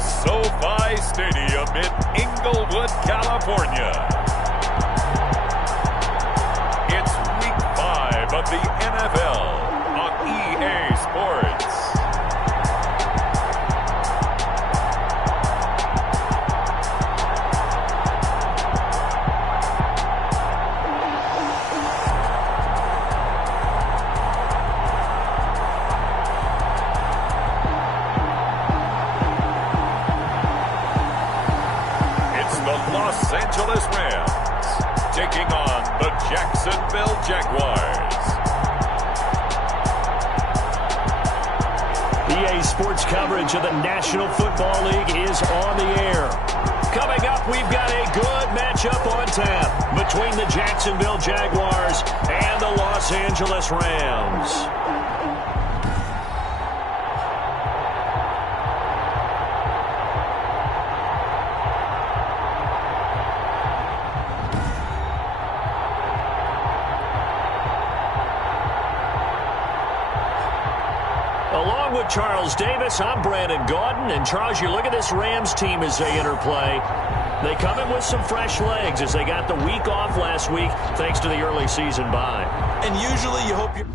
SoFi Stadium in Inglewood, California. It's Week 5 of the NFL on EA Sports. Los Angeles Rams taking on the Jacksonville Jaguars. EA Sports coverage of the National Football League is on the air. Coming up, we've got a good matchup on tap between the Jacksonville Jaguars and the Los Angeles Rams. Along with Charles Davis, I'm Brandon Gaudin. And Charles, you look at this Rams team as they interplay. They come in with some fresh legs as they got the week off last week thanks to the early season bye. And usually you hope you're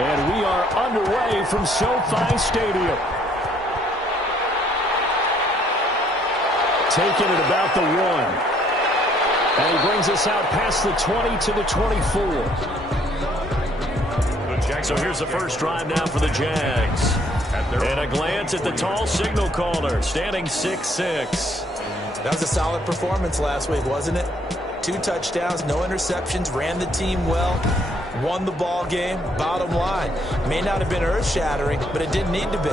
And we are underway from SoFi Stadium. Taking it about the 1. And he brings us out past the 20 to the 24. So here's the first drive now for the Jags. And a glance at the tall signal caller, standing 6'6". That was a solid performance last week, wasn't it? 2 touchdowns, no interceptions, ran the team well, won the ball game. Bottom line, may not have been earth-shattering, but it didn't need to be.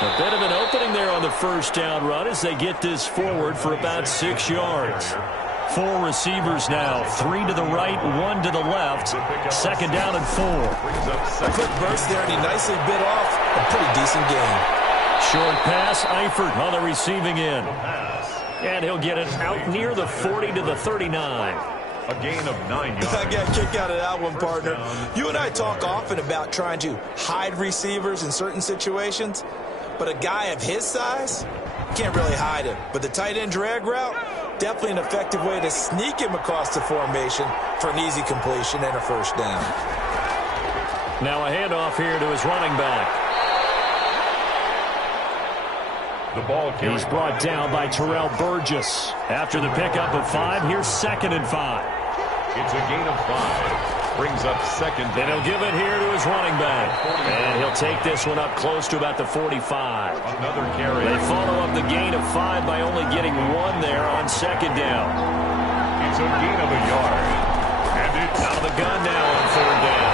A bit of an opening there on the first down run as they get this forward for about 6 yards. 4 receivers now, 3 to the right, 1 to the left. Second down and 4. A quick burst there, and he nicely bit off a pretty decent gain. Short pass, Eifert on the receiving end. And he'll get it out near the 40 to the 39. A gain of 9 yards. I got a kick out of that one, partner. You and I talk often about trying to hide receivers in certain situations, but a guy of his size, can't really hide him. But the tight end drag route, definitely an effective way to sneak him across the formation for an easy completion and a first down. Now a handoff here to his running back. The ball He's brought down by Terrell Burgess. After the pickup of 5, here's 2nd and 5. It's a gain of 5. Brings up 2nd. And he'll give it here to his running back. And he'll take this one up close to about the 45. Another carry. They follow up the gain of 5 by only getting 1 there on 2nd down. It's a gain of a yard. And it's out of the gun now on 3rd down.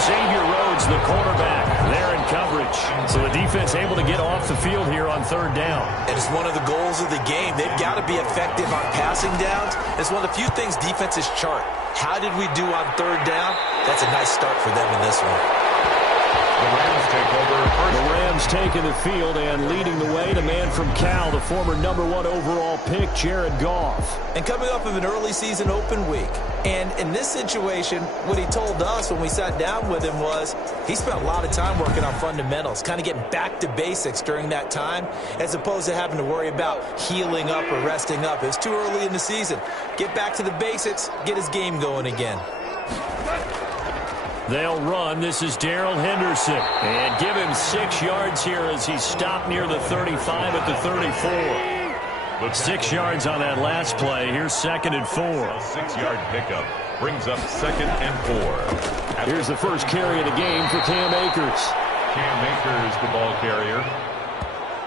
Xavier Rhodes, the quarterback, there in coverage. So the defense able to get off the field here on 3rd down. And it's one of the goals of the game. They've got to be effective on passing downs. It's one of the few things defenses chart. How did we do on 3rd down? That's a nice start for them in this one. The Rams take over first. The Rams taking the field and leading the way. The man from Cal, the former #1 overall pick, Jared Goff. And coming off of an early season open week. And in this situation, what he told us when we sat down with him was he spent a lot of time working on fundamentals, kind of getting back to basics during that time, as opposed to having to worry about healing up or resting up. It was too early in the season. Get back to the basics, get his game going again. They'll run. This is Darrell Henderson. And give him 6 yards here as he's stopped near the 35 at the 34. 6 yards on that last play. Here's 2nd and 4. A 6-yard pickup brings up 2nd and 4. Here's the first carry of the game for Cam Akers. Cam Akers, the ball carrier,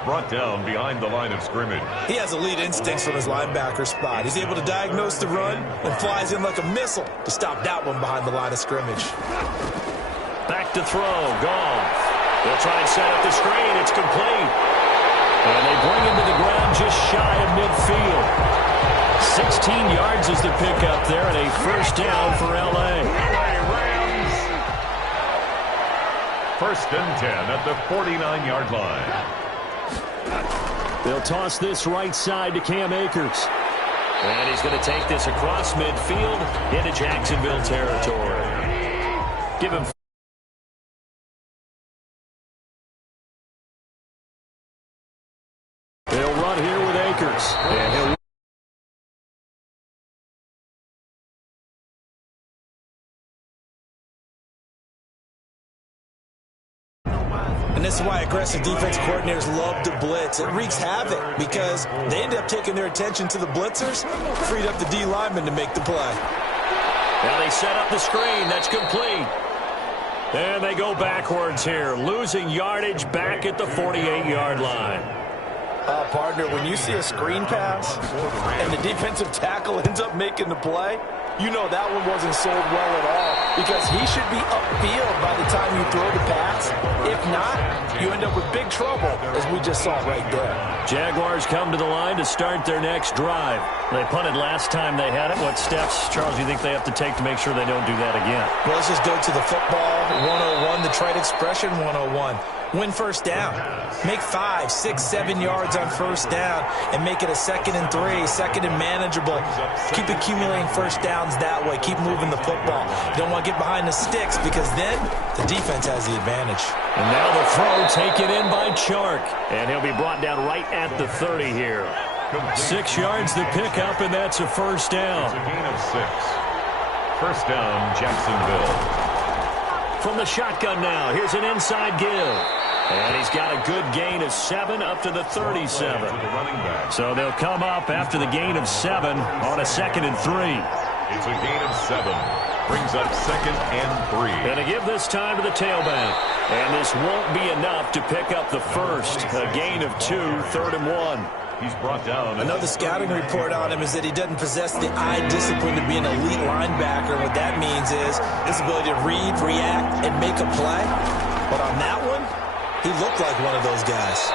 brought down behind the line of scrimmage. He has elite instincts from his linebacker spot. He's able to diagnose the run and flies in like a missile to stop that one behind the line of scrimmage. Back to throw. Goff. They'll try and set up the screen. It's complete. And they bring him to the ground just shy of midfield. 16 yards is the pickup there and a first down for L.A. Rams. 1st and 10 at the 49-yard line. They'll toss this right side to Cam Akers. And he's going to take this across midfield into Jacksonville territory. Give him. They'll run here with Akers. And he'll And this is why aggressive defense coordinators love to blitz. It wreaks havoc because they end up taking their attention to the blitzers, freed up the D lineman to make the play. Now they set up the screen. That's complete. And they go backwards here, losing yardage back at the 48-yard line. Partner, when you see a screen pass and the defensive tackle ends up making the play, you know that one wasn't sold well at all. because he should be upfield by the time you throw the pass. If not, you end up with big trouble, as we just saw right there. Jaguars come to the line to start their next drive. They punted last time they had it. What steps, Charles, do you think they have to take to make sure they don't do that again? Well, let's just go to the football 101, the trade expression 101. Win first down. Make 5, 6, 7 yards on first down and make it a 2nd and 3, 2nd and manageable. Keep accumulating first downs that way. Keep moving the football. You don't want to get behind the sticks because then the defense has the advantage. And now the throw taken in by Chark. And he'll be brought down right at the 30 here. 6 yards the pickup, and that's a first down. It's a gain of 6. First down, Jacksonville. From the shotgun now, here's an inside give. And he's got a good gain of 7 up to the 37. So they'll come up after the gain of 7 on a 2nd and 3. It's a gain of 7. Brings up 2nd and 3. And to give this time to the tailback. And this won't be enough to pick up the first. A gain of 2, 3rd and 1. He's brought down. Another scouting report on him is that he doesn't possess the eye discipline to be an elite linebacker. What that means is his ability to read, react, and make a play. But on that one, he looked like one of those guys.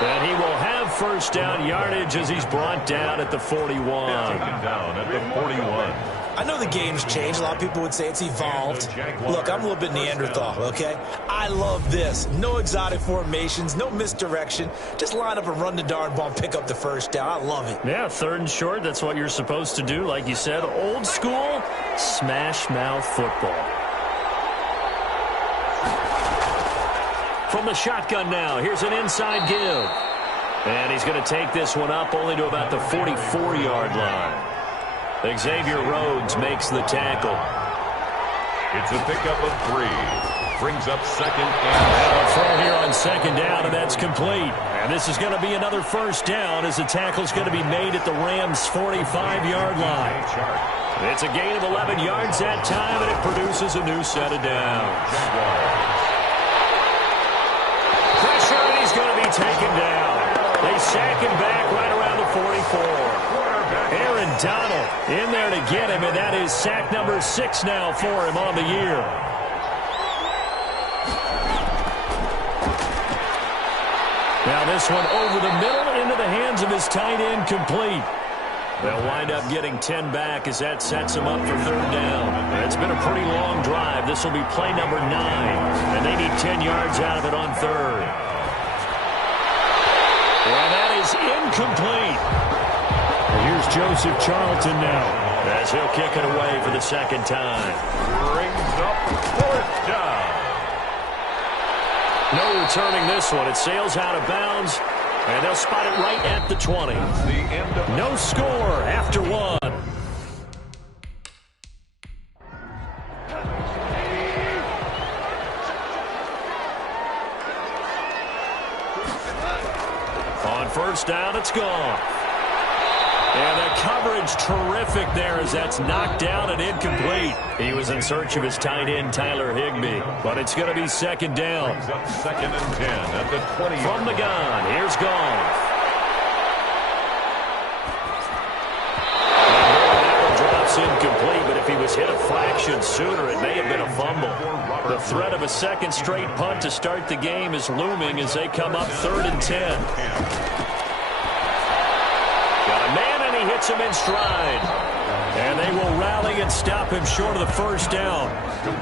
And he will have first down yardage as he's brought down at the 41. Taken down at the 41. I know the game's changed. A lot of people would say it's evolved. Look, I'm a little bit Neanderthal, okay? I love this. No exotic formations, no misdirection. Just line up and run the darn ball and pick up the first down. I love it. Yeah, 3rd and short. That's what you're supposed to do. Like you said, old school, smash mouth football. From the shotgun now, here's an inside give. And he's going to take this one up only to about the 44-yard line. Xavier Rhodes makes the tackle. It's a pickup of 3. Brings up 2nd And and a throw here on 2nd down, and that's complete. And this is going to be another first down as the tackle's going to be made at the Rams' 45-yard line. It's a gain of 11 yards that time, and it produces a new set of downs. Pressure, and he's going to be taken down. They sack him back right around the 44. Aaron Donald in there to get him, and that is sack number 6 now for him on the year. Now this one over the middle into the hands of his tight end, complete. They'll wind up getting 10 back as that sets them up for 3rd down. It's been a pretty long drive. This will be play number 9, and they need 10 yards out of it on 3rd. And that is incomplete. And here's Joseph Charlton now as he'll kick it away for the 2nd time. brings up 4th down. No returning this one. It sails out of bounds, and they'll spot it right at the 20. The end of No score after 1. On first down, it's gone. And the coverage terrific there as that's knocked down and incomplete. He was in search of his tight end, Tyler Higbee. But it's going to be 2nd down. brings up 2nd and 10 at the 20. From the gun, here's Goff. That one drops incomplete, but if he was hit a fraction sooner, it may have been a fumble. The threat of a 2nd straight punt to start the game is looming as they come up 3rd and 10. Got a man, and he hits him in stride. And they will rally and stop him short of the first down.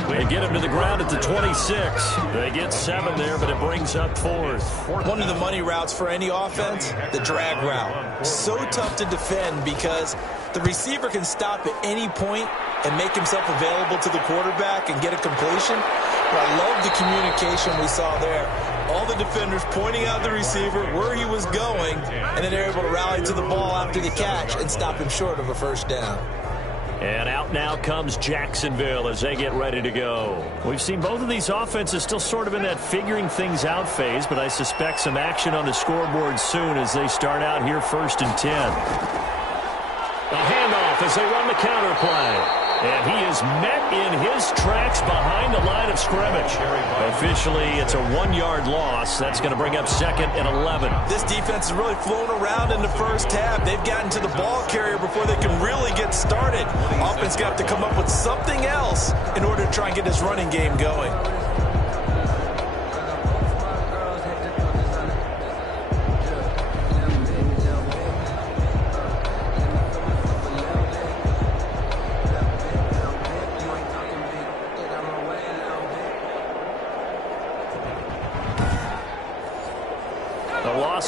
They get him to the ground at the 26. They get 7 there, but it brings up 4th. One of the money routes for any offense, the drag route. So tough to defend because the receiver can stop at any point and make himself available to the quarterback and get a completion. But I love the communication we saw there. All the defenders pointing out the receiver, where he was going, and then they're able to rally to the ball after the catch and stop him short of a first down. And out now comes Jacksonville as they get ready to go. We've seen both of these offenses still sort of in that figuring things out phase, but I suspect some action on the scoreboard soon as they start out here 1st and 10. A handoff as they run the counter play. And he is met in his tracks behind the line of scrimmage. Officially, it's a 1-yard loss. That's going to bring up 2nd and 11. This defense is really flown around in the first half. They've gotten to the ball carrier before they can really get started. Offense got to come up with something else in order to try and get this running game going.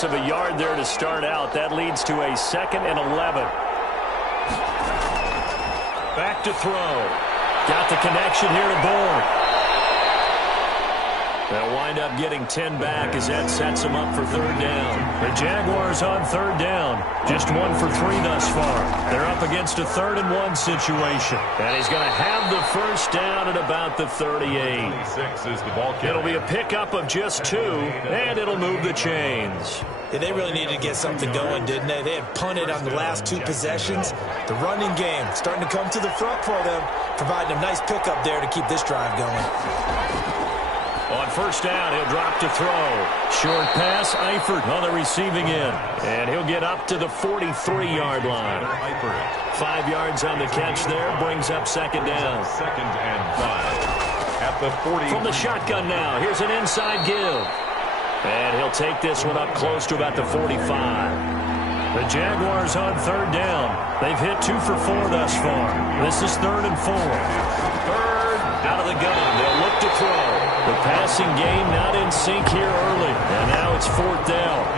Of a yard there to start out. That leads to a 2nd and 11. Back to throw. Got the connection here to Bourne. They'll wind up getting 10 back as that sets them up for 3rd down. The Jaguars on 3rd down. Just 1 for 3 thus far. They're up against a 3rd and 1 situation. And he's going to have the first down at about the 38. 26 is the ball carrier. It'll be a pickup of just 2, and it'll move the chains. Yeah, they really needed to get something going, didn't they? They had punted on the last 2 possessions. The running game starting to come to the front for them, providing a nice pickup there to keep this drive going. On 1st down, he'll drop to throw. Short pass, Eifert on the receiving end. And he'll get up to the 43-yard line. 5 yards on the catch there, brings up 2nd down. 2nd and 5 at the 40. From the shotgun now, here's an inside give. And he'll take this one up close to about the 45. The Jaguars on 3rd down. They've hit 2 for 4 thus far. This is 3rd and 4. 3rd out of the gun. They'll look to throw. The passing game not in sync here early. And now it's 4th down.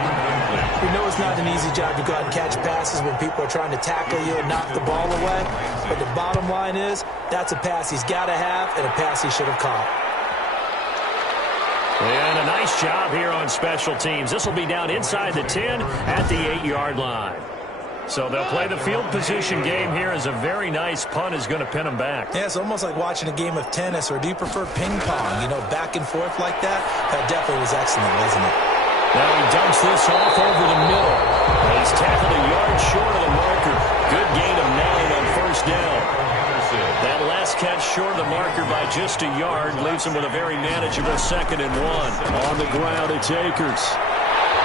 We know it's not an easy job to go out and catch passes when people are trying to tackle you and knock the ball away. But the bottom line is, that's a pass he's got to have and a pass he should have caught. And a nice job here on special teams. This will be down inside the 10 at the 8-yard line. So they'll play the field position game here as a very nice punt is going to pin them back. Yeah, it's almost like watching a game of tennis, or do you prefer ping pong? You know, back and forth like that? That definitely was excellent, wasn't it? Now he dumps this off over the middle. And he's tackled a yard short of the marker. Good gain of 9 on 1st down. That last catch short of the marker by just a yard leaves him with a very manageable 2nd and 1. On the ground, it's Akers.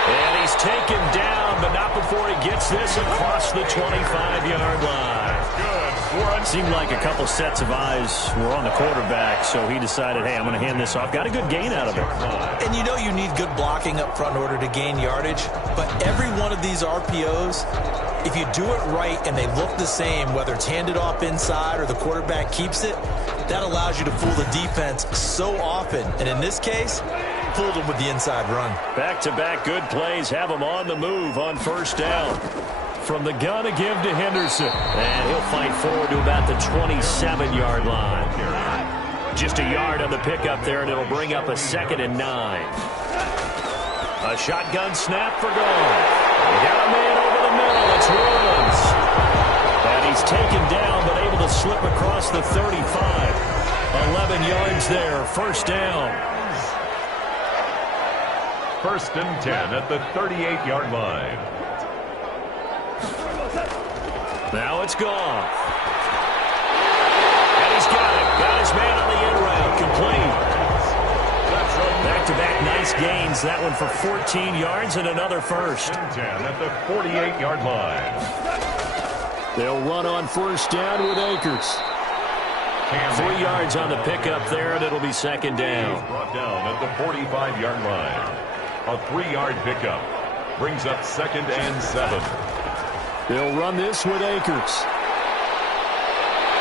And he's taken down, but not before he gets this across the 25-yard line. Seemed like a couple sets of eyes were on the quarterback, so he decided, hey, I'm going to hand this off. Got a good gain out of it. And you know you need good blocking up front in order to gain yardage, but every one of these RPOs, if you do it right and they look the same, whether it's handed off inside or the quarterback keeps it, that allows you to fool the defense so often. And in this case, fooled them with the inside run. Back-to-back good plays have him on the move on 1st down. From the gun, a give to Henderson. And he'll fight forward to about the 27-yard line. Just a yard on the pickup there, and it'll bring up a 2nd and 9. A shotgun snap for goal. Got a man over the middle. It's Williams. And he's taken down, but able to slip across the 35. 11 yards there. 1st down. 1st and 10 at the 38-yard line. Now it's gone. And he's got it. Got his man on the end route. Complete. Back-to-back nice gains. That one for 14 yards and another 1st. 10 at the 48-yard line. They'll run on 1st down with Akers. 3 yards on the pickup there, and it'll be 2nd down. Brought down at the 45-yard line. A 3-yard pickup brings up 2nd and 7. They'll run this with Akers.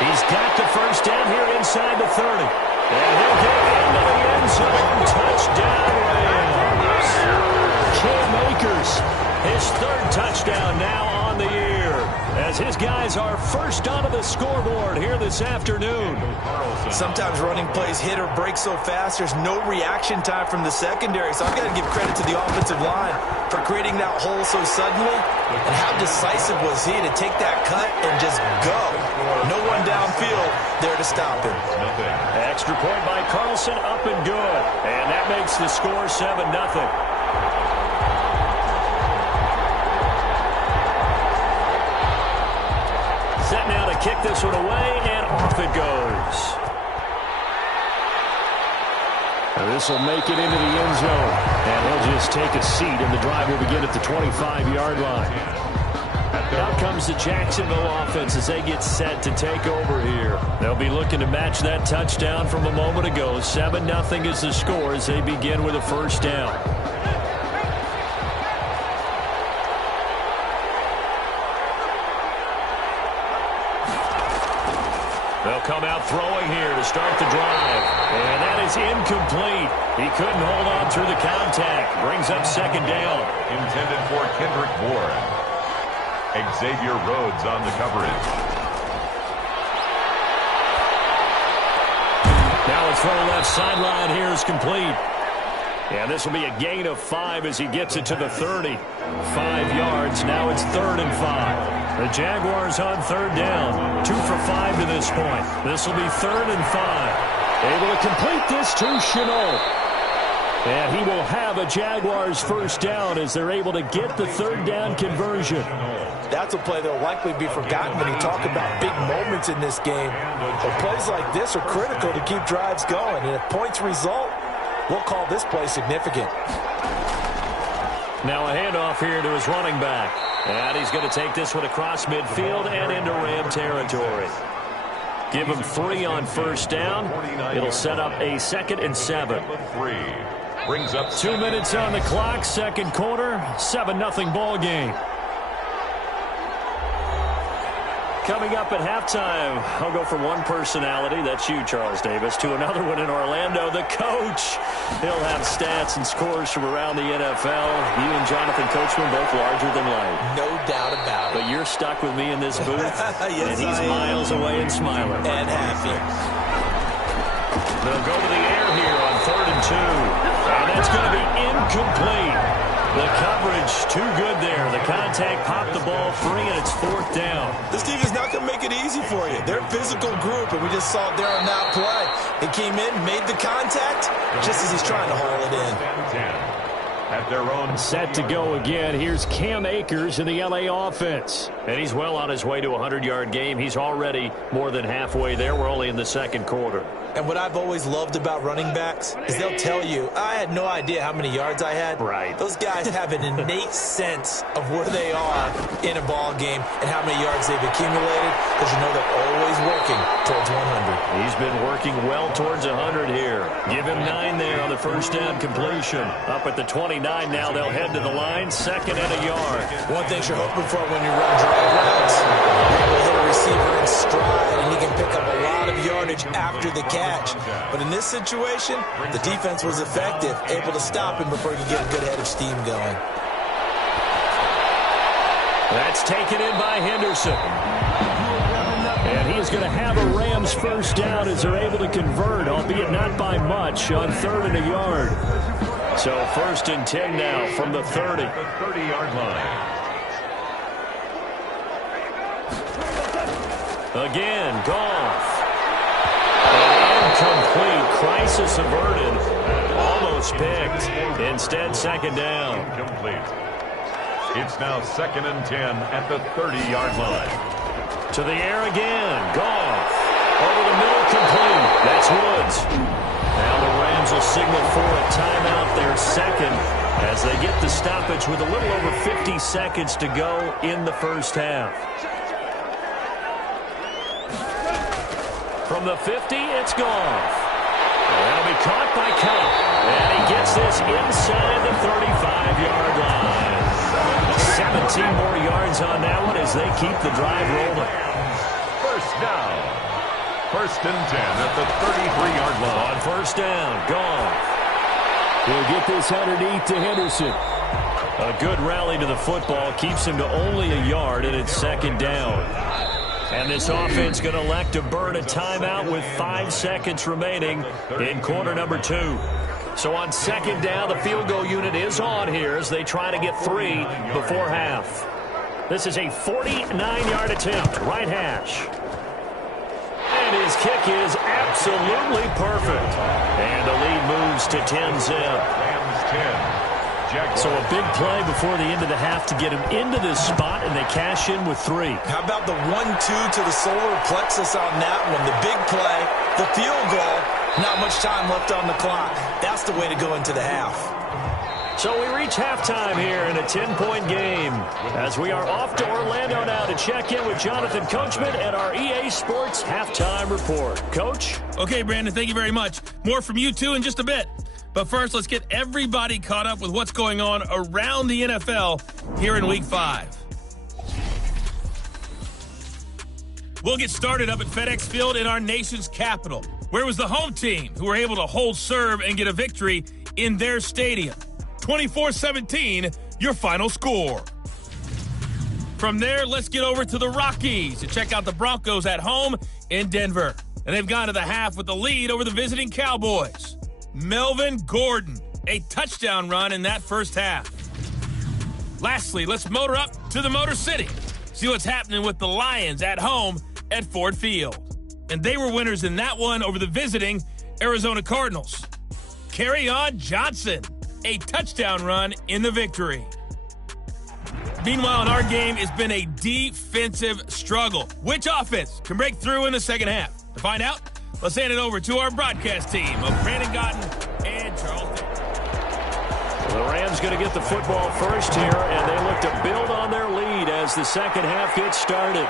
He's got the 1st down here inside the 30. And he'll get into the end zone. Touchdown, Rams. Cam Akers, his 3rd touchdown now on the year, as his guys are first onto the scoreboard here this afternoon. Sometimes running plays hit or break so fast, there's no reaction time from the secondary. So I've got to give credit to the offensive line for creating that hole so suddenly. And how decisive was he to take that cut and just go. No one downfield there to stop him. Extra point by Carlson, up and good. And that makes the score 7-0. Set now to to kick this one away, and off it goes. And this will make it into the end zone. And he'll just take a seat, and the drive will begin at the 25-yard line. Out comes the Jacksonville offense as they get set to take over here. They'll be looking to match that touchdown from a moment ago. 7-0 is the score as they begin with a first down. They'll come out throwing here to start the drive. And that is incomplete. He couldn't hold on through the contact. Brings up second down. Intended for Kendrick Bourne. Xavier Rhodes on the coverage. Now a throw left sideline here is complete. And this will be a gain of 5 as he gets it to the 30. 5 yards. Now it's 3rd and 5. The Jaguars on third down. 2 for 5 to this point. This will be 3rd and 5. Able to complete this to Chenault. And he will have a Jaguars first down as they're able to get the 3rd down conversion. That's a play that will likely be forgotten when you talk about big moments in this game. But plays like this are critical to keep drives going. And if points result, we'll call this play significant. Now a handoff here to his running back. And he's going to take this one across midfield and into Ram territory. Give him 3 on first down. It'll set up a 2nd and 7. Brings up 2 minutes on the clock, second quarter, 7-0 ball game. Coming up at halftime, I'll go from one personality, that's you, Charles Davis, to another one in Orlando, the coach. He'll have stats and scores from around the NFL. You and Jonathan Coachman both larger than life. No doubt about it. But you're stuck with me in this booth, yes, and he's miles away and smiling. And happy. They'll go to the air here on 3rd and 2. And that's going to be incomplete. The coverage too good there. The contact popped the ball free, and it's 4th down. This team is not going to make it easy for you. They're a physical group, and we just saw it there on that play. He came in, made the contact, just as he's trying to haul it in. At their own set to go again. Here's Cam Akers in the LA offense. And he's well on his way to a 100-yard game. He's already more than halfway there. We're only in the second quarter. And what I've always loved about running backs is they'll tell you, I had no idea how many yards I had. Right. Those guys have an innate sense of where they are in a ball game and how many yards they've accumulated, because you know they're always working towards 100. He's been working well towards 100 here. Give him 9 there on the first down completion. Up at the 29 now, they'll head to the line, 2nd and a yard. One thing you're hoping for when you run drag routes, you're able to hit a receiver in stride, and he can pick up a lot of yardage after the catch. But in this situation, the defense was effective, able to stop him before he could get a good head of steam going. That's taken in by Henderson. And he is going to have a Rams first down as they're able to convert, albeit not by much, on 3rd and a yard. So 1st and 10 now from the 30. The 30-yard line. Again, Goff. Incomplete. Crisis averted. Almost picked. Instead, 2nd down. Incomplete. It's now 2nd and 10 at the 30-yard line. To the air again. Goff. Over the middle, complete. That's Woods. Now the Rams will signal for a timeout, their 2nd, as they get the stoppage with a little over 50 seconds to go in the first half. From the 50, it's Goff. That'll be caught by Cup. And he gets this inside the 35-yard line. 17 more yards on that one as they keep the drive rolling. First down. 1st and 10 at the 33-yard line. On first down, Goff. He'll get this underneath to Henderson. A good rally to the football keeps him to only a yard, and it's 2nd down. And this offense going to elect to burn a timeout with 5 seconds remaining in quarter number 2. So on 2nd down, the field goal unit is on here as they try to get 3 before half. This is a 49-yard attempt, right hash. And his kick is absolutely perfect. And the lead moves to 10-zip. Rams 10. Jaguars. So a big play before the end of the half to get him into this spot, and they cash in with 3. How about the 1-2 to the solar plexus on that one? The big play, the field goal, not much time left on the clock. That's the way to go into the half. So we reach halftime here in a 10-point game as we are off to Orlando now to check in with Jonathan Coachman at our EA Sports Halftime Report. Coach? Okay, Brandon, thank you very much. More from you two in just a bit. But first, let's get everybody caught up with what's going on around the NFL here in Week 5. We'll get started up at FedEx Field in our nation's capital, where it was the home team who were able to hold serve and get a victory in their stadium. 24-17, your final score. From there, let's get over to the Rockies to check out the Broncos at home in Denver. And they've gone to the half with the lead over the visiting Cowboys. Melvin Gordon, a touchdown run in that first half. Lastly, let's motor up to the Motor City. See what's happening with the Lions at home at Ford Field. And they were winners in that one over the visiting Arizona Cardinals. Kerryon Johnson, a touchdown run in the victory. Meanwhile, in our game, it's been a defensive struggle. Which offense can break through in the second half? To find out, let's hand it over to our broadcast team of Brandon Gotten and Charles Dick. The Rams going to get the football first here, and they look to build on their lead as the second half gets started.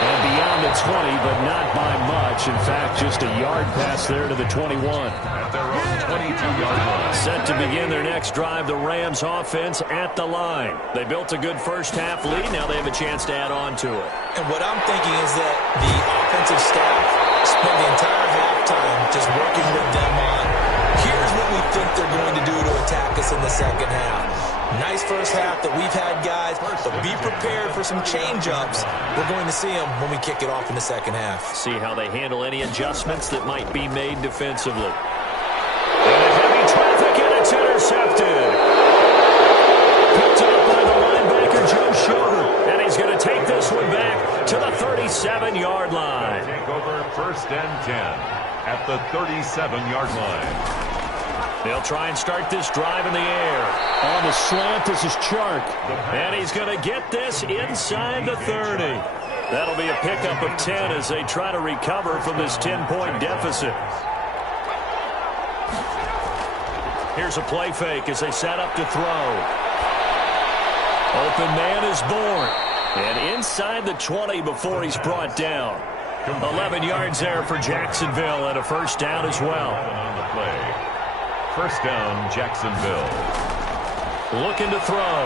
And beyond the 20, but not by much. In fact, just a yard pass there to the 21. At their own 22-yard line. Set to begin their next drive, the Rams offense at the line. They built a good first half lead. Now they have a chance to add on to it. And what I'm thinking is that the offensive staff spent the entire halftime just working with them on, here's what we think they're going to do to attack us in the second half. Nice first half that we've had, guys, but be prepared for some change-ups. We're going to see them when we kick it off in the second half. See how they handle any adjustments that might be made defensively. And a heavy traffic, and it's intercepted. Picked up by the linebacker, Joe Schroeder. And he's going to take this one back to the 37-yard line. Take over 1st and 10 at the 37-yard line. They'll try and start this drive in the air. On the slant, this is Chark. And he's going to get this inside the 30. That'll be a pickup of 10 as they try to recover from this 10-point deficit. Here's a play fake as they set up to throw. Open man is born. And inside the 20 before he's brought down. 11 yards there for Jacksonville and a first down as well. On the play. First down, Jacksonville. Looking to throw.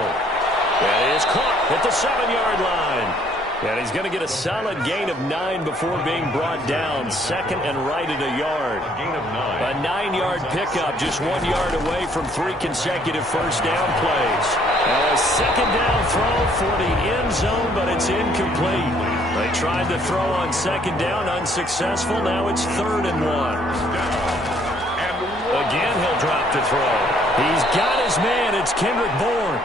That is caught at the 7-yard line. And he's going to get a solid gain of 9 before being brought down. Second and right at a yard. A gain of 9. A 9-yard pickup, just 1 yard away from 3 consecutive first down plays. Now a second down throw for the end zone, but it's incomplete. They tried to throw on second down, unsuccessful. Now it's 3rd and 1. Again, he'll drop to throw. He's got his man. It's Kendrick Bourne.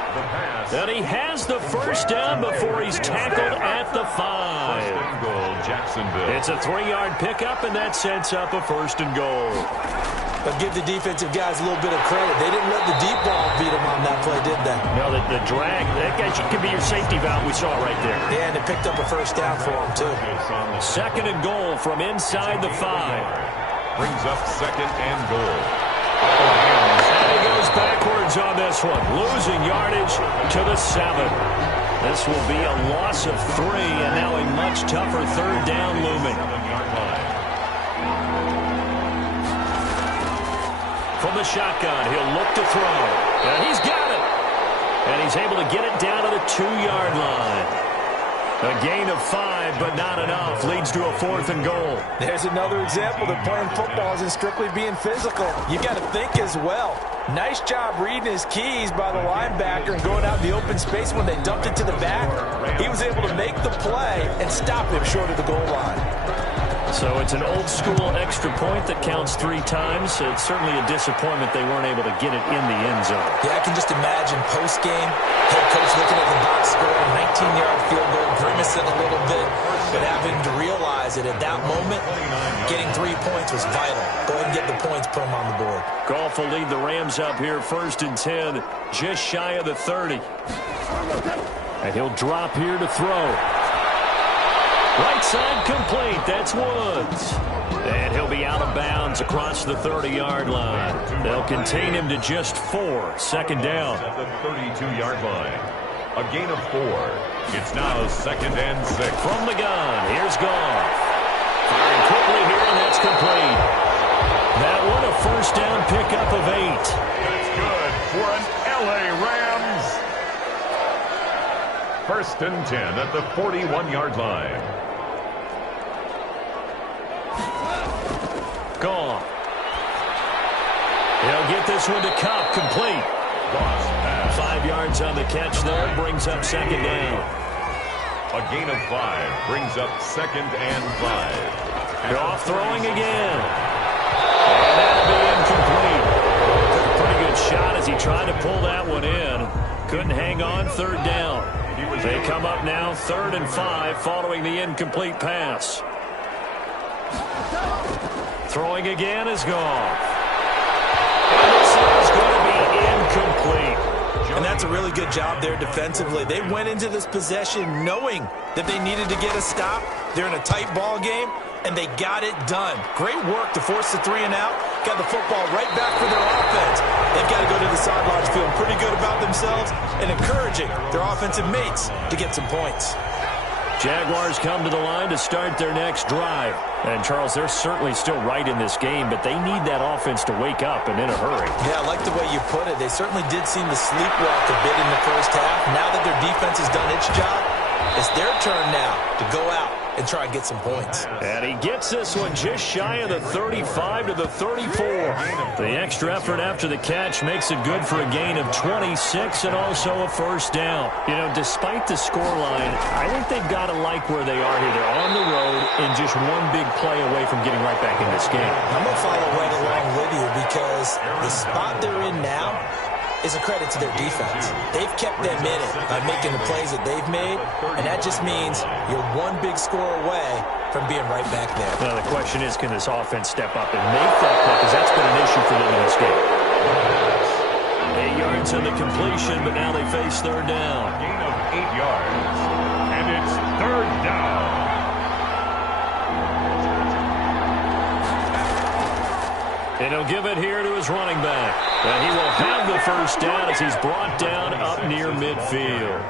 And he has the first down before he's tackled at the 5. First and goal, Jacksonville. It's a 3-yard pickup, and that sets up a 1st and goal. But give the defensive guys a little bit of credit. They didn't let the deep ball beat them on that play, did they? No, the drag, that guy could be your safety valve we saw right there. Yeah, and they picked up a first down for him, too. 2nd and goal from inside the 5. Brings up 2nd and goal. And he goes backwards on this one, losing yardage to the 7. This will be a loss of 3, and now a much tougher 3rd down looming. 7-yard line. From the shotgun, he'll look to throw. And he's got it. And he's able to get it down to the 2-yard line. A gain of 5, but not enough. Leads to a 4th and goal. There's another example that playing football isn't strictly being physical. You got to think as well. Nice job reading his keys by the linebacker and going out in the open space when they dumped it to the back. He was able to make the play and stop him short of the goal line. So it's an old-school extra point that counts 3 times. It's certainly a disappointment they weren't able to get it in the end zone. Yeah, I can just imagine post-game, head coach looking at the box score, 19-yard field goal, grimacing a little bit, but having to realize that at that moment, getting 3 points was vital. Go ahead and get the points, put them on the board. Goff will lead the Rams up here 1st and 10, just shy of the 30. And he'll drop here to throw. Right side complete. That's Woods. And he'll be out of bounds across the 30-yard line. They'll contain him to just 4. Second down. At the 32-yard line. A gain of 4. It's now 2nd and 6. From the gun, here's Goff. Firing quickly here, and that's complete. That one a first down pickup of 8. That's good for an L.A. Rams. 1st and 10 at the 41-yard line. Goff. He'll get this one to Cup, complete. 5 yards on the catch there, brings up 2nd down. A gain of 5 brings up 2nd and 5. Goff throwing again. And that'll be incomplete. Took a pretty good shot as he tried to pull that one in. Couldn't hang on, 3rd down. They come up now 3rd and 5 following the incomplete pass. Throwing again is Goff. And this is going to be incomplete. And that's a really good job there defensively. They went into this possession knowing that they needed to get a stop. They're in a tight ball game, and they got it done. Great work to force the 3 and out. Got the football right back for their offense. They've got to go to the sidelines feeling pretty good about themselves and encouraging their offensive mates to get some points. Jaguars come to the line to start their next drive. And, Charles, they're certainly still right in this game, but they need that offense to wake up and in a hurry. Yeah, I like the way you put it. They certainly did seem to sleepwalk a bit in the first half. Now that their defense has done its job, it's their turn now to go out and try and get some points. And he gets this one just shy of the 35 to the 34. The extra effort after the catch makes it good for a gain of 26 and also a first down. You know, despite the scoreline, I think they've got to like where they are here. They're on the road and just one big play away from getting right back in this game. I'm going to follow right along with you because the spot they're in now is a credit to their defense. They've kept them in it by making the plays that they've made, and that just means you're one big score away from being right back there. Now, the question is, can this offense step up and make that play? Because that's been an issue for them in this game. 8 yards on the completion, but now they face 3rd down. Gain of 8 yards. And it's 3rd down. And he'll give it here to his running back. And he will have the first down as he's brought down up near midfield.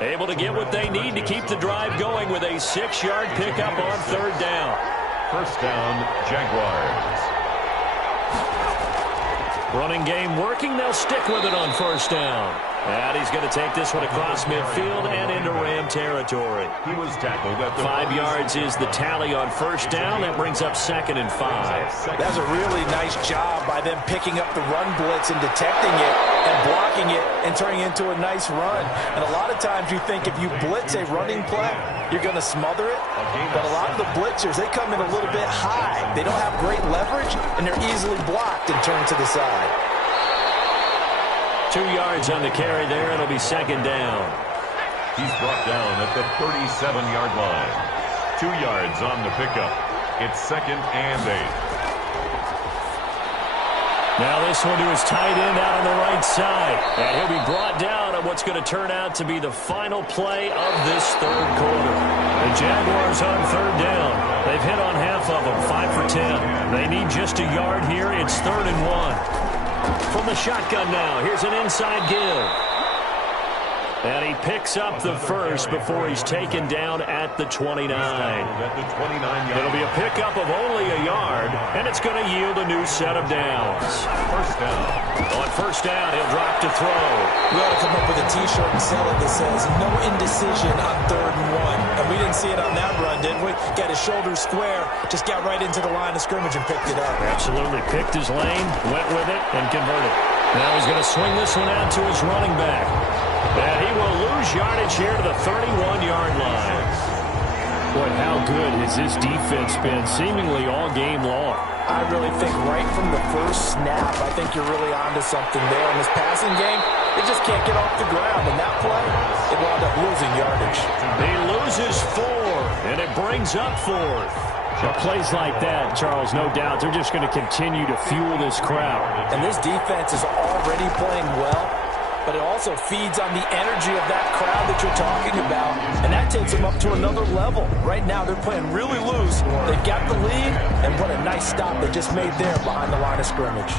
Able to get what they need to keep the drive going with a 6-yard pickup on 3rd down. First down, Jaguars. Running game working. They'll stick with it on 1st down. And he's going to take this one across midfield and into Ram territory. He was tackled at the 5 yards is the tally on 1st down. That brings up 2nd and 5. That's a really nice job by them picking up the run blitz and detecting it and blocking it and turning it into a nice run. And a lot of times you think if you blitz a running play, you're going to smother it. But a lot of the blitzers, they come in a little bit high. They don't have great leverage, and they're easily blocked and turned to the side. 2 yards on the carry there. It'll be 2nd down. He's brought down at the 37-yard line. 2 yards on the pickup. It's 2nd and 8. Now this one to his tight end out on the right side. And he'll be brought down on what's going to turn out to be the final play of this 3rd quarter. The Jaguars on 3rd down. They've hit on half of them, 5 for 10. They need just a yard here. It's 3rd and 1. From the shotgun now, here's an inside give. And he picks up the first before he's taken down at the 29. It'll be a pickup of only a yard, and it's going to yield a new set of downs. First down. On 1st down, he'll drop to throw. We ought to come up with a T-shirt and sell it that says, no indecision on 3rd and 1. And we didn't see it on that run, did we? Got his shoulders square, just got right into the line of scrimmage and picked it up. Absolutely. Picked his lane, went with it, and converted. Now he's going to swing this one out to his running back. And he will lose yardage here to the 31-yard line. Boy, how good has this defense been seemingly all game long? I really think right from the first snap, I think you're really onto something there. In this passing game, they just can't get off the ground. And that play, they wound up losing yardage. He loses 4, and it brings up 4th. Plays like that, Charles, no doubt, they're just going to continue to fuel this crowd. And this defense is already playing well, but it also feeds on the energy of that crowd that you're talking about, and that takes them up to another level. Right now, they're playing really loose. They've got the lead, and what a nice stop they just made there behind the line of scrimmage.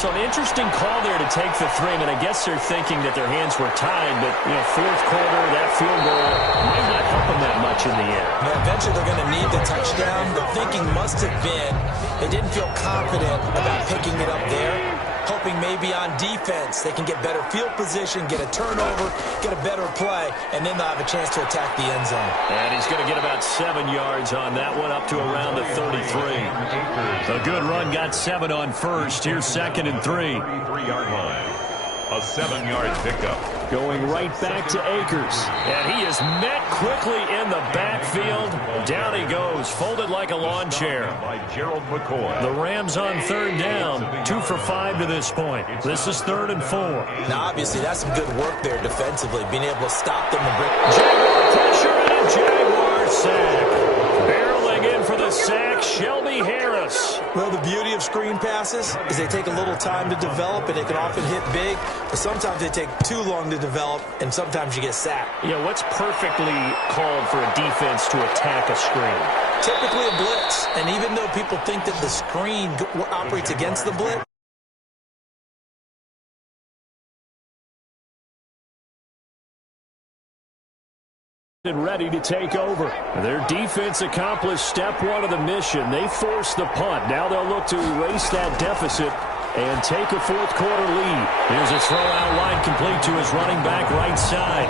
So an interesting call there to take the 3. I mean, I guess they're thinking that their hands were tied, but, fourth quarter, that field goal might not help them that much in the end. Yeah, eventually they're going to need the touchdown. The thinking must have been they didn't feel confident about picking it up there, hoping maybe on defense they can get better field position, get a turnover, get a better play, and then they'll have a chance to attack the end zone. And he's going to get about 7 yards on that one, up to around the 33. A good run, got 7 on first. Here's 2nd and 3. 33-yard line. A 7-yard pickup. Going right back to Akers. And he is met quickly in the backfield. Down he goes, folded like a lawn chair. By Gerald McCoy. The Rams on 3rd down, 2 for 5 to this point. This is 3rd and 4. Now, obviously, that's some good work there defensively, being able to stop them and break. Jaguar pressure and a Jaguar sack. Barreling in for the sack, Shelby Harris. Well, the beauty of screen passes is they take a little time to develop, and they can often hit big, but sometimes they take too long to develop, and sometimes you get sacked. Yeah, what's perfectly called for a defense to attack a screen? Typically a blitz, and even though people think that the screen operates against the blitz, and ready to take over. Their defense accomplished step 1 of the mission. They forced the punt. Now they'll look to erase that deficit and take a fourth quarter lead. Here's a throw out wide complete to his running back right side.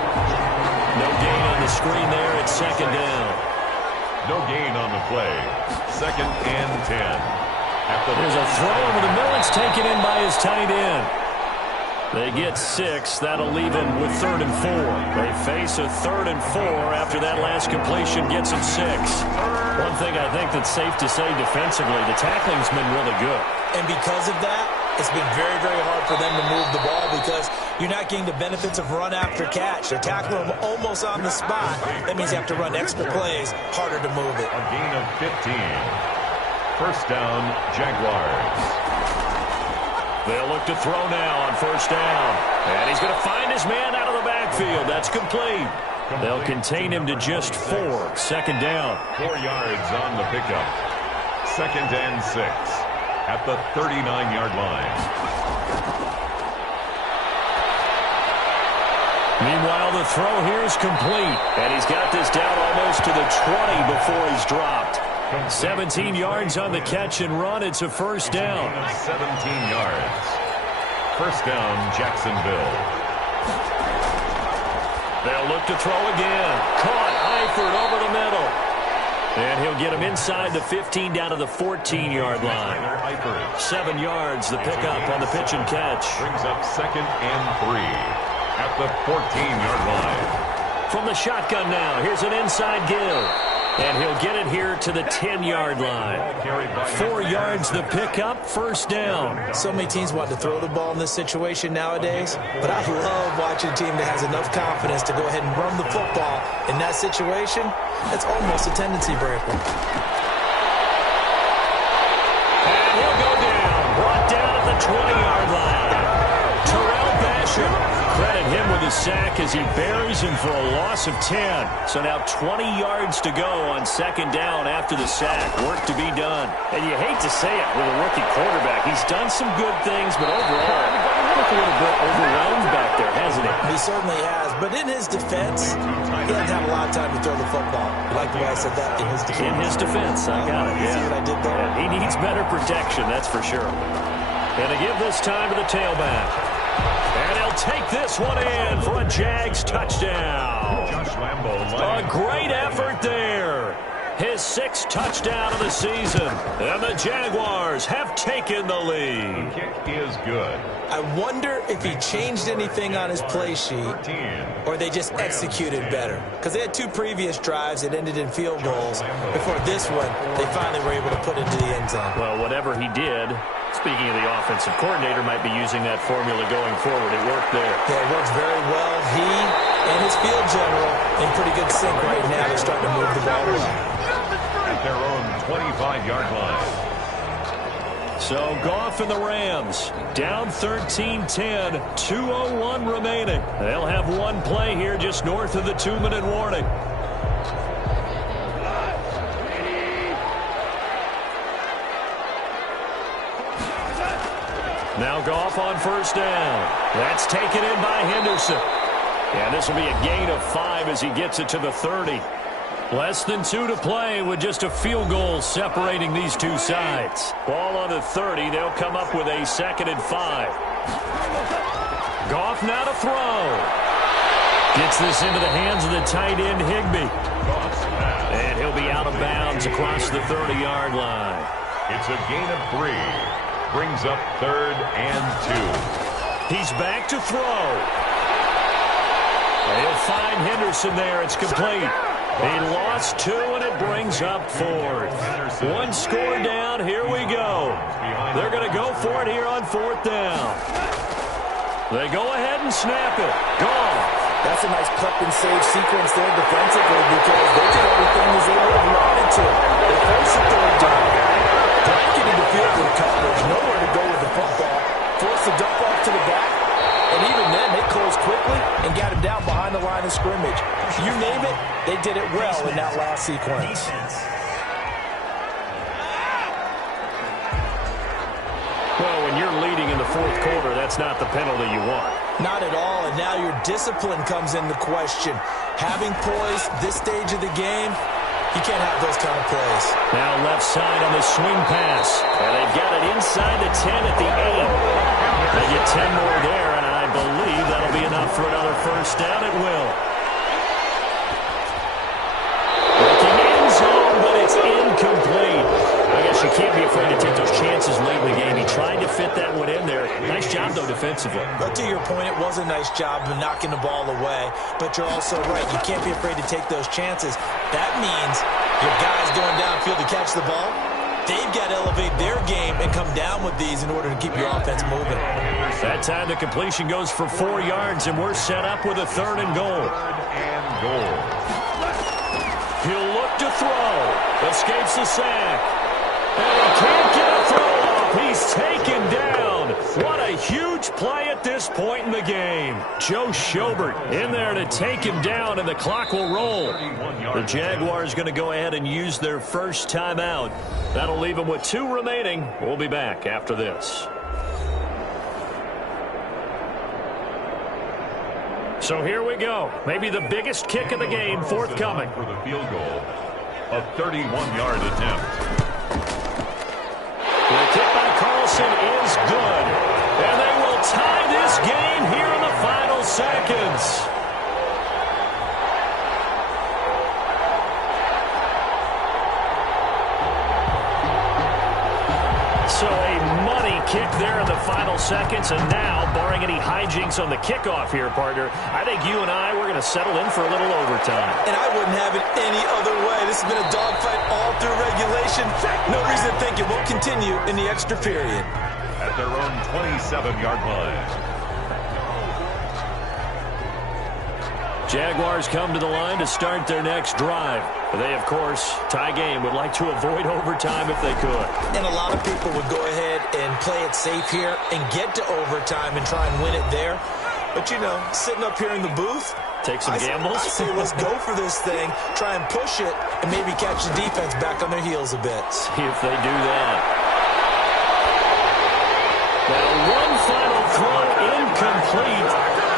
No gain on the screen there at 2nd down. No gain on the play. 2nd and 10. There's a throw over the middle. It's taken in by his tight end. They get 6. That'll leave them with 3rd and 4. They face a 3rd and 4 after that last completion gets them 6. One thing I think that's safe to say defensively, the tackling's been really good. and because of that, it's been very, very hard for them to move the ball because you're not getting the benefits of run after catch. They're tackling them almost on the spot. That means you have to run extra plays, harder to move it. A gain of 15. First down, Jaguars. They'll look to throw now on first down. And he's going to find his man out of the backfield. That's complete. They'll contain him to just 4. Second down. 4 yards on the pickup. 2nd and 6 at the 39-yard line. Meanwhile, the throw here is complete. And he's got this down almost to the 20 before he's dropped. 17 yards on the catch and run. It's a first down. 17 yards. First down, Jacksonville. They'll look to throw again. Caught Eifert over the middle. And he'll get him inside the 15 down to the 14-yard line. 7 yards, the pickup on the pitch and catch. Brings up 2nd and 3 at the 14-yard line. From the shotgun now, here's an inside give. And he'll get it here to the 10-yard line. 4 yards the pickup, first down. So many teams want to throw the ball in this situation nowadays, but I love watching a team that has enough confidence to go ahead and run the football. In that situation, it's almost a tendency breaker. And he'll go down, brought down at the 20-yard line. Terrell Basham, credit him with a sack as he buries him for a loss of 10. So now 20 yards to go on second down after the sack. Work to be done. And you hate to say it with a rookie quarterback. He's done some good things, but overall, he looked a little bit overwhelmed back there, hasn't he? He certainly has. But in his defense, he hasn't had a lot of time to throw the football. You like the way I said that? In his defense. In his defense, I got it. See what I did there? Yeah, he needs better protection, that's for sure. And to give this time to the tailback. And he'll take this one in for a Jags touchdown. Josh Lambo. A great effort there. his 6th touchdown of the season. And the Jaguars have taken the lead. The kick is good. I wonder if he changed anything on his play sheet or they just executed better. Because they had 2 previous drives that ended in field goals. Before this one, they finally were able to put into the end zone. Well, whatever he did, speaking of the offensive coordinator, might be using that formula going forward. It worked there. Yeah, it works very well. He and his field general in pretty good sync right now. They're starting to move the ball around. At their own 25-yard line. So Goff and the Rams down 13-10, 2:01 remaining. They'll have one play here just north of the 2-minute warning. Now Goff on first down. That's taken in by Henderson. And this will be a gain of 5 as he gets it to the 30. Less than 2 to play with just a field goal separating these two sides. Ball on the 30. They'll come up with a 2nd and 5. Goff now to throw. Gets this into the hands of the tight end, Higbee. And he'll be out of bounds across the 30-yard line. It's a gain of 3. Brings up 3rd and 2. He's back to throw. He'll find Henderson there. It's complete. He lost 2, and it brings up 4th. 1 score down. Here we go. They're going to go for it here on 4th down. They go ahead and snap it. Gone. That's a nice cut and save sequence there defensively because they did everything as they would have wanted to. They forced a 3rd down. Blanketed the field with coverage. Nowhere to go with the football. Forced the dump off to the back. And even then, they closed quickly and got him down behind the line of scrimmage. You name it, they did it well in that last sequence. Well, when you're leading in the 4th quarter, that's not the penalty you want. Not at all, and now your discipline comes into question. Having poise this stage of the game, you can't have those kind of plays. Now left side on the swing pass. And they've got it inside the 10 at the 8. They get 10 more there, and I believe that'll be enough for another first down. It will. Looking end zone, but it's incomplete. I guess you can't be afraid to take those chances late in the game. He tried to fit that one in there. Nice job, though, defensively. But to your point, it was a nice job of knocking the ball away. But you're also right. You can't be afraid to take those chances. That means your guys going downfield to catch the ball, they've got to elevate their game and come down with these in order to keep your offense moving. That time the completion goes for 4 yards, and we're set up with a 3rd and goal. 3rd and goal. He'll look to throw. Escapes the sack. And he can't get a throw off. He's taken down. What a huge play at this point in the game. Joe Schobert in there to take him down, and the clock will roll. The Jaguars going to go ahead and use their first timeout. That'll leave them with 2 remaining. We'll be back after this. So here we go. Maybe the biggest kick of the game forthcoming. For the field goal, a 31-yard attempt. The kick by Carlson is good. And they will tie this game here in the final seconds. So a money kick there in the final seconds, and now, barring any hijinks on the kickoff here, partner, I think you and I, we're going to settle in for a little overtime. And I wouldn't have it any other way. This has been a dogfight all through regulation. No reason to think it won't continue in the extra period. At their own 27-yard line. Jaguars come to the line to start their next drive. They, of course, tie game, would like to avoid overtime if they could. And a lot of people would go ahead and play it safe here and get to overtime and try and win it there. But, you know, sitting up here in the booth, take some gambles. I say let's go for this thing, try and push it, and maybe catch the defense back on their heels a bit. See if they do that. Now, one final throw incomplete,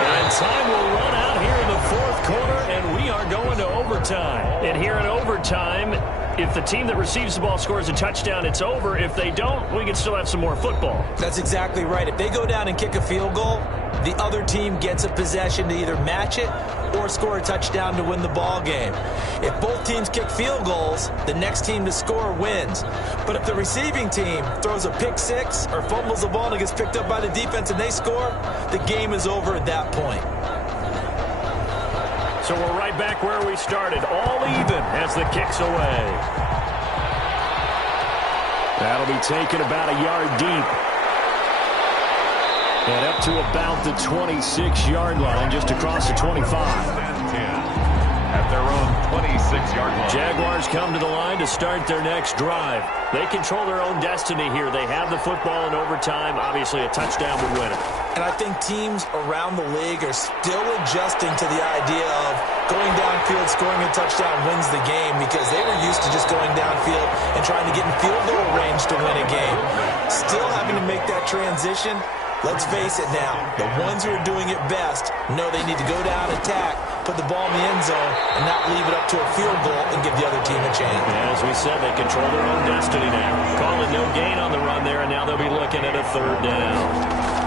and time will run out here in the 4th quarter, and we are going to overtime. And here in overtime, if the team that receives the ball scores a touchdown, it's over. If they don't, we can still have some more football. That's exactly right. If they go down and kick a field goal, the other team gets a possession to either match it or score a touchdown to win the ball game. If both teams kick field goals, the next team to score wins. But if the receiving team throws a pick six or fumbles the ball and it gets picked up by the defense and they score, the game is over at that point. So we're right back where we started, all even as the kick's away. That'll be taken about a yard deep. And up to about the 26-yard line, just across the 25. At their own 26-yard line. Jaguars come to the line to start their next drive. They control their own destiny here. They have the football in overtime. Obviously, a touchdown would win it. And I think teams around the league are still adjusting to the idea of going downfield, scoring a touchdown wins the game, because they were used to just going downfield and trying to get in field goal range to win a game. Still having to make that transition. Let's face it now, the ones who are doing it best know they need to go down, attack, put the ball in the end zone, and not leave it up to a field goal and give the other team a chance. As we said, they control their own destiny now. Calling no gain on the run there, and now they'll be looking at a third down.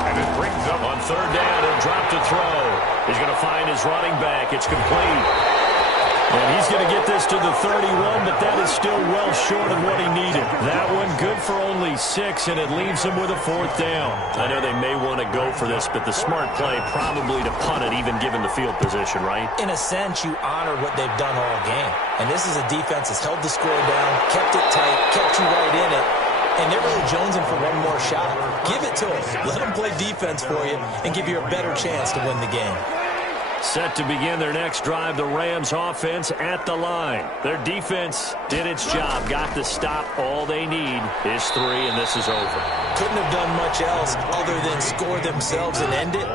And it brings up On third down, he'll drop to throw. He's going to find his running back. It's complete. And he's going to get this to the 31, but that is still well short of what he needed. That one good for only 6, and it leaves him with a fourth down. I know they may want to go for this, but the smart play probably to punt it, even given the field position, right? In a sense, you honor what they've done all game. And this is a defense that's held the score down, kept it tight, kept you right in it. And they're really jonesing for one more shot. Give it to them. Let them play defense for you and give you a better chance to win the game. Set to begin their next drive, the Rams offense at the line. Their defense did its job, got the stop. All they need is 3, and this is over. Couldn't have done much else other than score themselves and end it.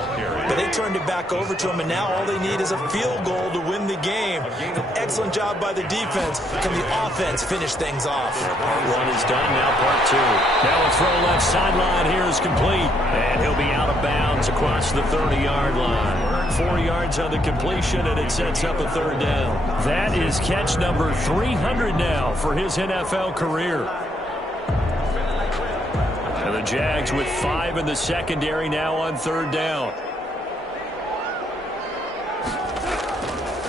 But they turned it back over to them, and now all they need is a field goal to win the game. An excellent job by the defense. Can the offense finish things off? Part 1 is done, now part 2. Now a throw left sideline here is complete. And he'll be out of bounds across the 30-yard line. 4 yards on the completion, and it sets up a third down. That is catch number 300 now for his NFL career. And the Jags with 5 in the secondary now on third down.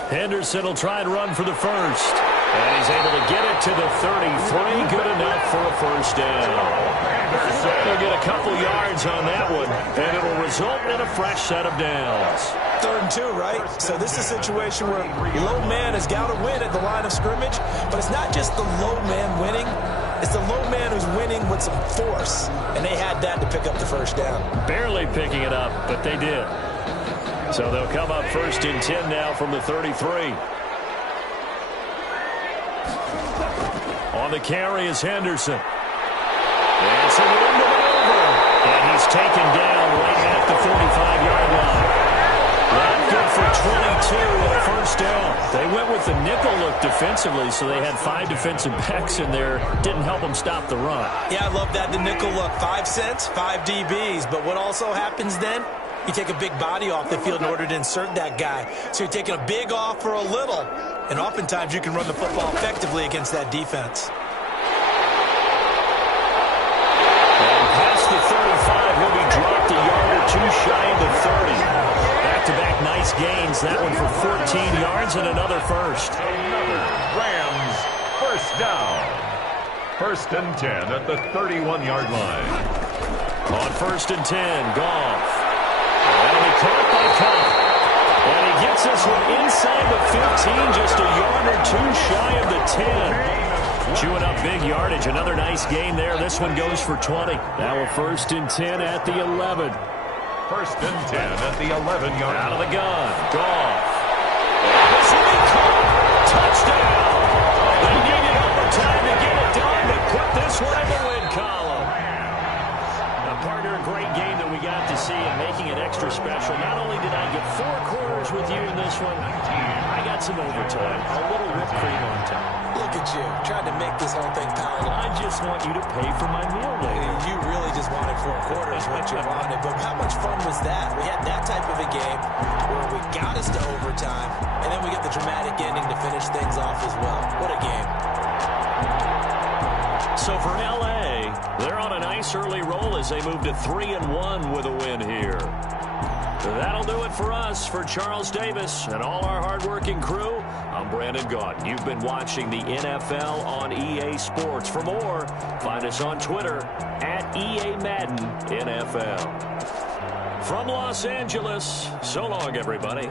Henderson will try and run for the first. And he's able to get it to the 33. Good enough for a first down. They'll get a couple yards on that one, and it'll result in a fresh set of downs. 3rd and 2, right? So this is a situation where low man has got to win at the line of scrimmage, but it's not just the low man winning. It's the low man who's winning with some force, and they had that to pick up the first down. Barely picking it up, but they did. So they'll come up 1st and 10 now from the 33. On the carry is Henderson. And so the end of it over. And he's taken down right at the 45-yard line. Not good for 22 on first down. They went with the nickel look defensively, so they had 5 defensive backs in there. Didn't help them stop the run. Yeah, I love that, the nickel look. 5 cents, 5 DBs. But what also happens then? You take a big body off the field in order to insert that guy. So you're taking a big off for a little. And oftentimes you can run the football effectively against that defense. And past the 35, he'll be dropped a yard or 2 shy of the 30. Back-to-back nice gains. That one for 14 yards and another first. Another Rams first down. 1st and 10 at the 31-yard line. On 1st and 10, Goff. That'll be caught by Cup. And he gets this one inside the 15, just a yard or 2 shy of the 10. Chewing up big yardage. Another nice gain there. This one goes for 20. Now a 1st and 10 at the 11. 1st and 10 at the 11-yard line. Out of the gun. Goff. And this will be caught. Touchdown. They needed overtime to get it done, but put this one in the win column. Now, partner, a great game that we got to see, and making it extra special. Not only did I get 4 quarters with you in this one, I got some overtime. A little whipped cream on top. Look at you, trying to make this whole thing palatable. I just want you to pay for my meal later. You really just wanted 4 quarters, what you wanted. But how much fun was that? We had that type of a game where we got us to overtime, and then we get the dramatic ending to finish things off as well. What a game. So for L.A., they're on a nice early roll as they move to 3-1 with a win here. That'll do it for us. For Charles Davis and all our hardworking crew, I'm Brandon Gaudin. You've been watching the NFL on EA Sports. For more, find us on Twitter at EA Madden NFL. From Los Angeles, so long, everybody.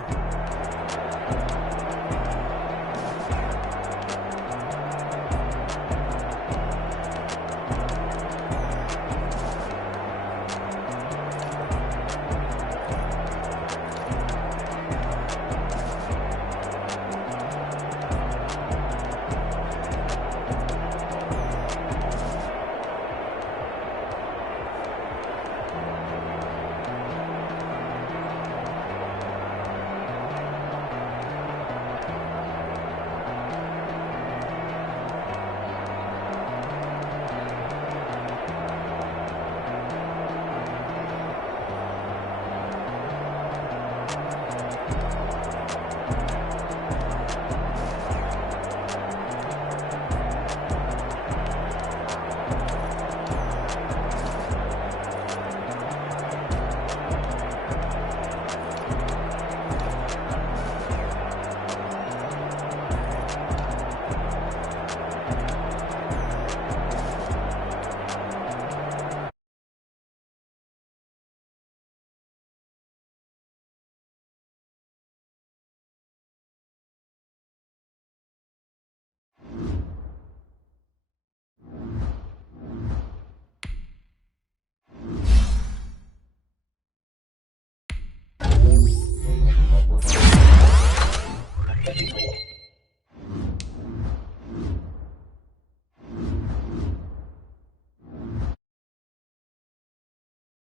Thank you.